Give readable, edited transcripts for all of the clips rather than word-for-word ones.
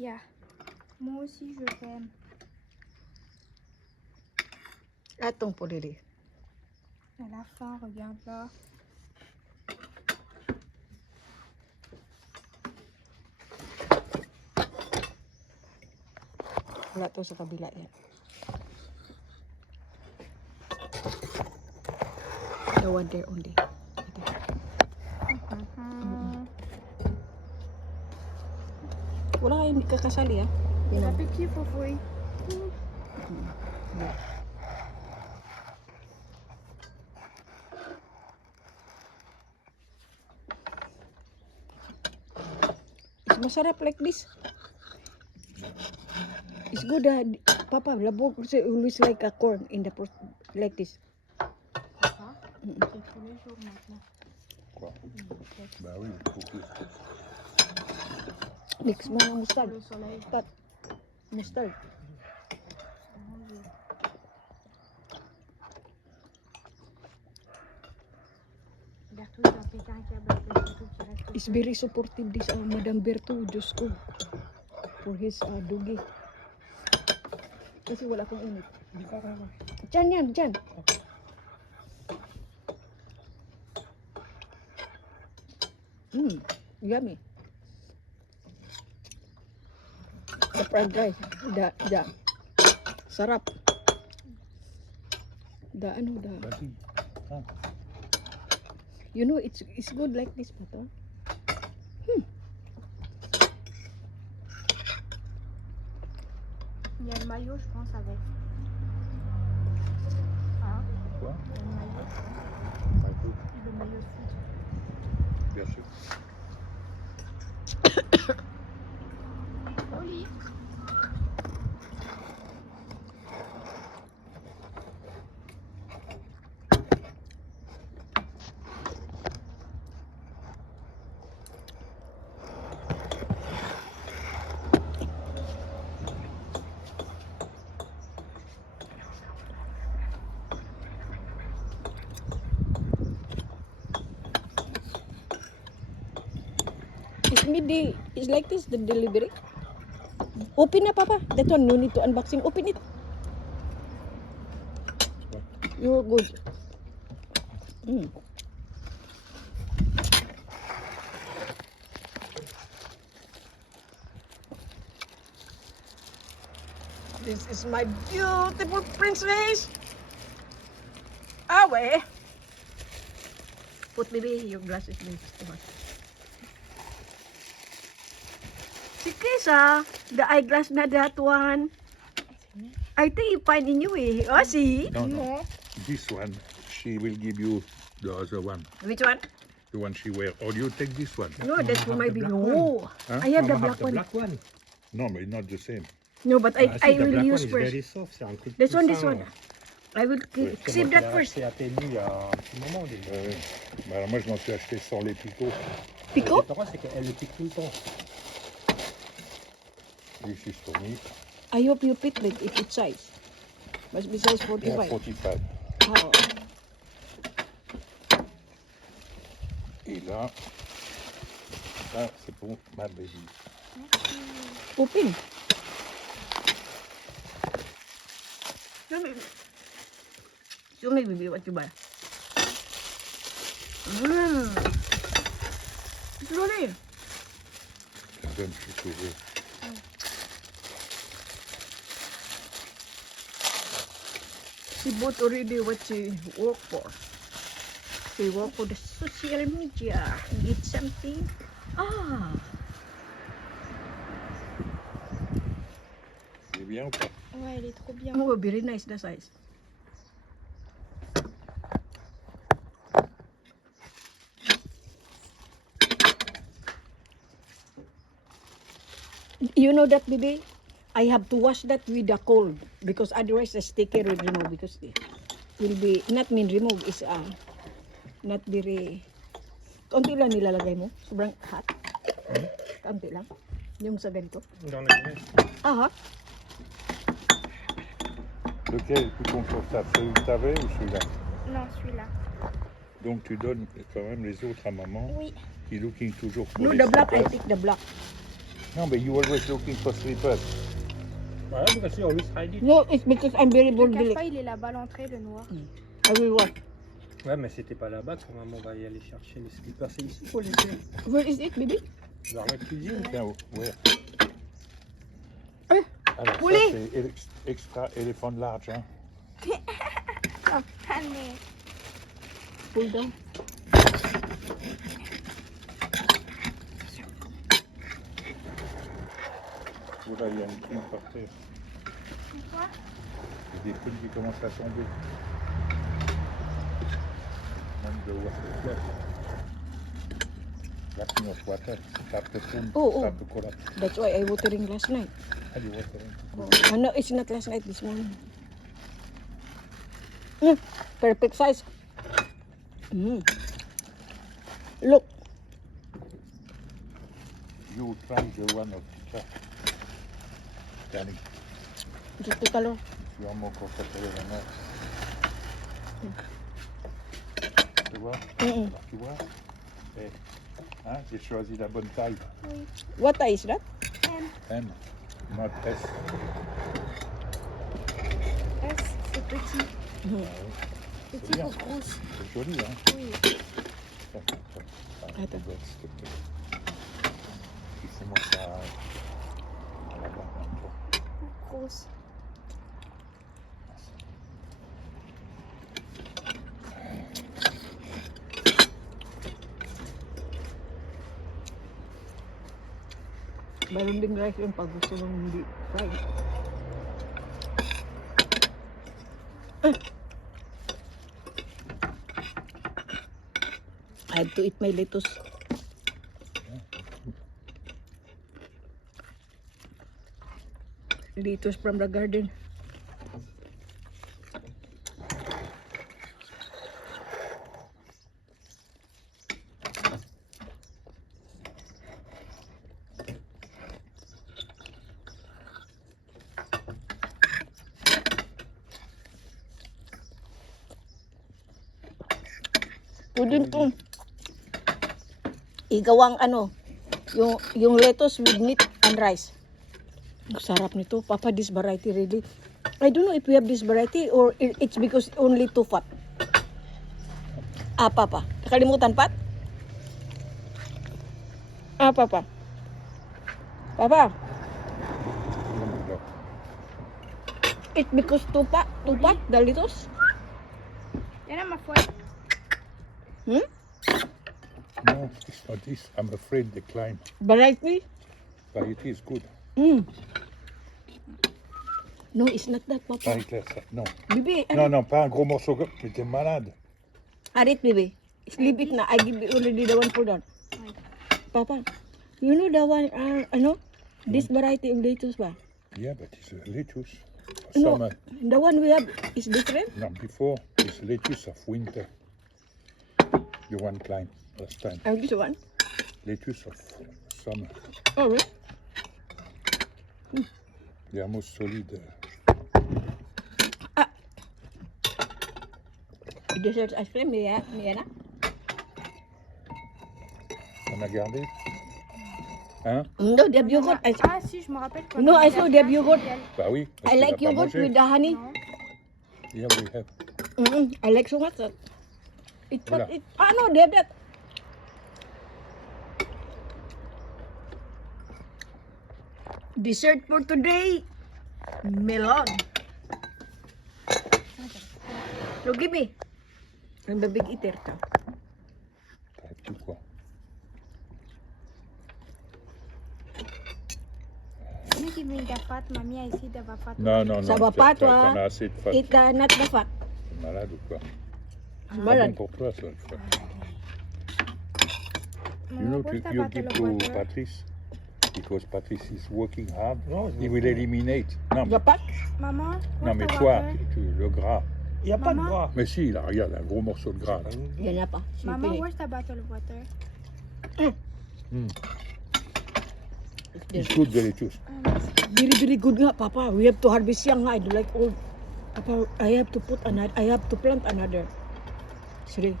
Pia. Moi aussi, je t'aime. Atong po dili. À la fin, regarde là. Wala to sa kabila yan. The one there only. Ito. Wala kayong kakasali ah. Il a petit fofoy. It's masarap like this. It's good Papa, labog always like a corn in the like this. Ça, c'est tous les jours maintenant. Quoi? Bah oui, il faut que... Mix mo ng mustard. Le soleil. Mustard. Bertou, il a pété un câble avec le couteau qui reste. Is very supportive this Madam Berto, Diyos ko. For his doggy. Kasi wala akong init. Diyan yan, diyan. Yummy. The fried rice. Da. Sarap. Vas-y. Ah. You know, it's good like this, but Il y a le maillot, je pense, avec. Hein? Quoi? Il y a le maillot. Bah, écoute, Le maillot de foot. bien sûr. Au lit. it's midday. It's like this, the delivery. Open na, Papa. That one, no need to unboxing. Open it. You're good. This is my beautiful princess. Awe. Put baby your glasses, please. Si Kisa, the eyeglass na that one. I think you find in you eh. Oh, see? No, no. This one, she will give you the other one. Which one? The one she wear. Or you take this one. No, that's for my big. black No, Huh? I have the Mama black have the one. black one. No, but not the same. No, but I The will black use one is first. very soft, c'est un truc This tout one, this fin. one. I will Oui, save that first. C'est à tes nuits il y a un petit moment déjà. Bah, alors moi, je m'en suis acheté sans les picots. Pico? La différence, c'est qu'elle le pique tout le temps. This is for me. I hope you pick it if it's size. Must be size Yeah, 45. 45. Oh. Et là, ça, c'est pour ma baby. Open. Show me, baby, what you buy. Slowly. Donne, je suis sauvé. She bought already what she work for. She work for the social media. Get something. Ah. C'est bien ou pas? Ouais, elle est trop bien. Oh, very nice the size. You know that, baby? I have to wash that with the cold because otherwise the sticker will remove because it will be not mean remove is not very konti lang nilalagay mo sobrang hot konti lang yung sa ganito Dans la graisse. hot. Lequel est plus confortable, celui que tu avais ou celui-là? Non, celui-là. Donc tu donnes quand même les autres à maman Oui. qui looking toujours pour No, les the black I slippers. pick the black. No, but you always looking for slippers. Voilà, because you always hide it. No, it's because I'm very Le bold. cache pas, il est là-bas à l'entrée, le noir. I will what? Ouais, mais c'était pas là-bas que maman va y aller chercher les slippers. C'est ici pour les faire. Where is it, baby? Dans la cuisine. Tiens, ouais. Eh, Alors, poulet. ça, c'est extra éléphant large. Hein. Allez. Pull down. Oula, il y a une plume par terre. Quoi? Il y a des plumes qui commencent à tomber. Même de water. Lack of water. Start the plume. Oh, oh. Start to collapse. That's why I watering last night. Ah, you watering. No, it's not last night, this morning. Perfect size. Look, You try the one of Chicha. Darling, just the color. tu as mon concentré la mer. Tu vois? Alors, tu vois? Eh, hein, j'ai choisi la bonne taille. Oui. What size is that? M, not S. S, c'est petit. C'est Petit bien. pour grosse. C'est joli, hein? Oui. Tiens, tiens, tiens. Ah, Attends. tu dois, s'il te plaît. Puis fais-moi ça là-bas, même toi. Grosse. Meron ding rice yun pag gusto mong hindi fried. I have to eat my lettuce. Lettuce from the garden. Pwede kong igawang ano, yung lettuce with meat and rice. Ang sarap nito. Papa, this variety really. I don't know if we have this variety or it's because only two fat. Ah, Papa. Nakalimutan, Pat? Ah, Papa. Papa, it's because two fat, the lettuce? Y'en a ma foi. Hmm? No, it's not this. I'm afraid they climb. Variety? But it is good. No, it's not that, Papa. Marie-Claire, ça. Non. Bibi, Non, non, pas un gros morceau. Mais t'es malade. Arit, Bibi. Leave it na. I give you already the one for that. Papa, you know the one, this variety of lettuce ba? Yeah, but it's a lettuce. No, Summer. the one we have is different. No, before, it's lettuce of winter. You want climb last time. Oh, this one? Lettuce of summer. Oh, right. They are most solid. Dessert ice cream, Mia na? On a gardé? Hein? No, they have yogurt. Ah si, je me rappelle quand No, on I était saw à they have place, yogurt. nickel. Bah oui. parce I que like t'as pas yogurt mangé. with the honey. Non. Yeah, we have. I like so much that. It, Wala. it, no, they have that. Dessert for today, melon. So give me. I'm the big eater ka. T'as tout quoi. Can you give me the fat, mamie? I see the fat. Non, non, non. Ça va pas, toi? T'en as assez de fat. Eat the not the fat. T'es malade ou quoi? C'est pas Malade. bon pour toi, ça, le fat. You Maman, know, where's the you bottle give of to water? Patrice. Because Patrice is working hard. Non, He will eliminate. Non, The mais, fat? Maman, non, where's mais the toi, water? le gras. il n'y a pas de Maman. gras. Mais si, là, regarde, un gros morceau de gras. Là. Yan na pa. Maman, Sipin. where's the bottle of water? It's good, the lettuce. Very, very good nga, Papa. We have to harvest yang nga. I do like old. Papa, I have to put another. I have to plant another. Sorry.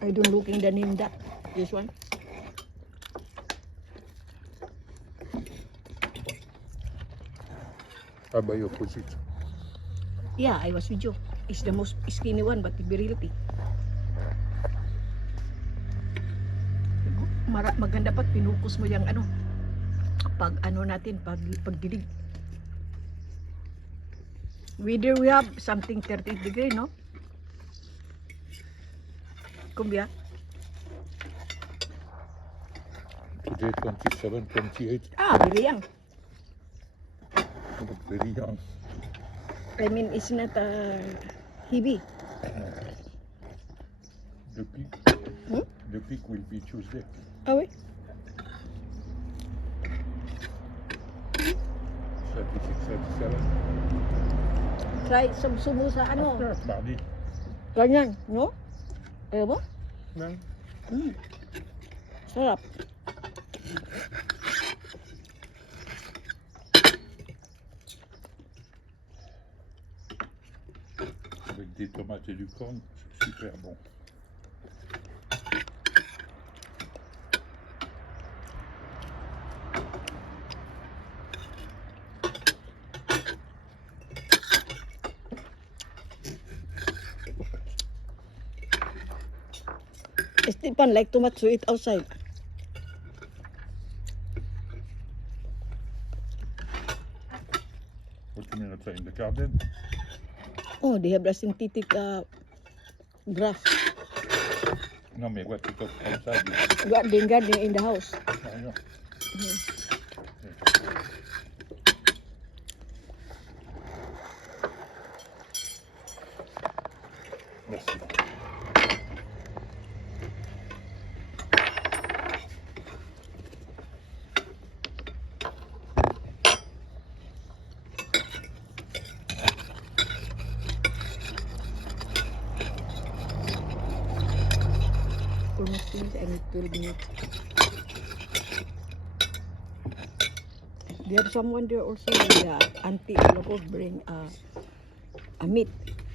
I don't looking the name that. This one. How about your opposite? Yeah, I was with you. It's the most skinny one, but in reality. Maganda pa pinukus mo yung ano. Pag ano natin, pagdilig. Whether we have something 30 degree, no? Kumbia? Today 27, 28. Ah, very young. Not very young. I mean, it's not heavy. The peak. Hmm? The peak will be Tuesday. Ah, oui? 36, 37. Try subo sa ano. After mardi. Ganyan, no? Ayaw mo? Non. Sarap. Avec des tomates et du corn, c'est super bon. Esteban like too much to eat outside. What do you mean outside in the garden? Oh, they have the synthetic grass. No, mais what you got outside? Garden in the house. I know. Merci. Almost finished. I need 12 minutes. There's someone there also with the auntie Loco bring a meat.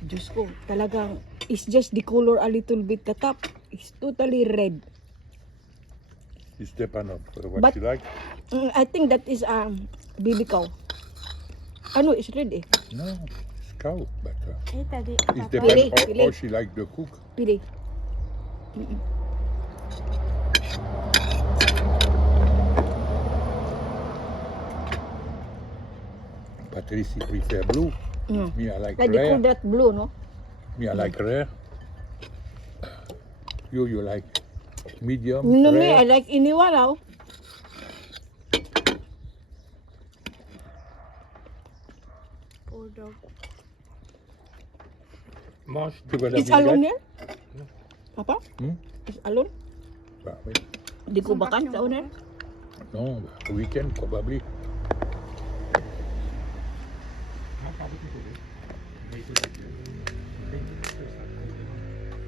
Diyos ko, talagang it's just the color a little bit the top. It's totally red. It's depend on what But- you like. I think that is baby cow. Ano, it's red eh. No, it's cow, but Eh, tadi, it papa. depends Pili. how she like the cook. Pili. Patrice prefer blue. Mm. Me, I like Like they call rare. that blue, no? Me, I like rare. You like medium, No, me, rare. I like iniwalaw. Poor dog. Mange. Tu veux la It's alone vinaigrette? here? Papa? Hmm? It's alone? Bah oui. Di ko bakan sa unan? Non, bah, weekend probably.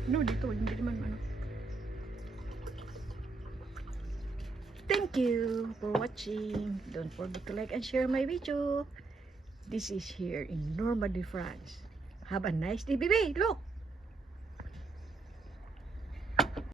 No, dito. Hindi naman ano. Thank you for watching. Don't forget to like and share my video. This is here in Normandy, France. Have a nice day, baby. Look.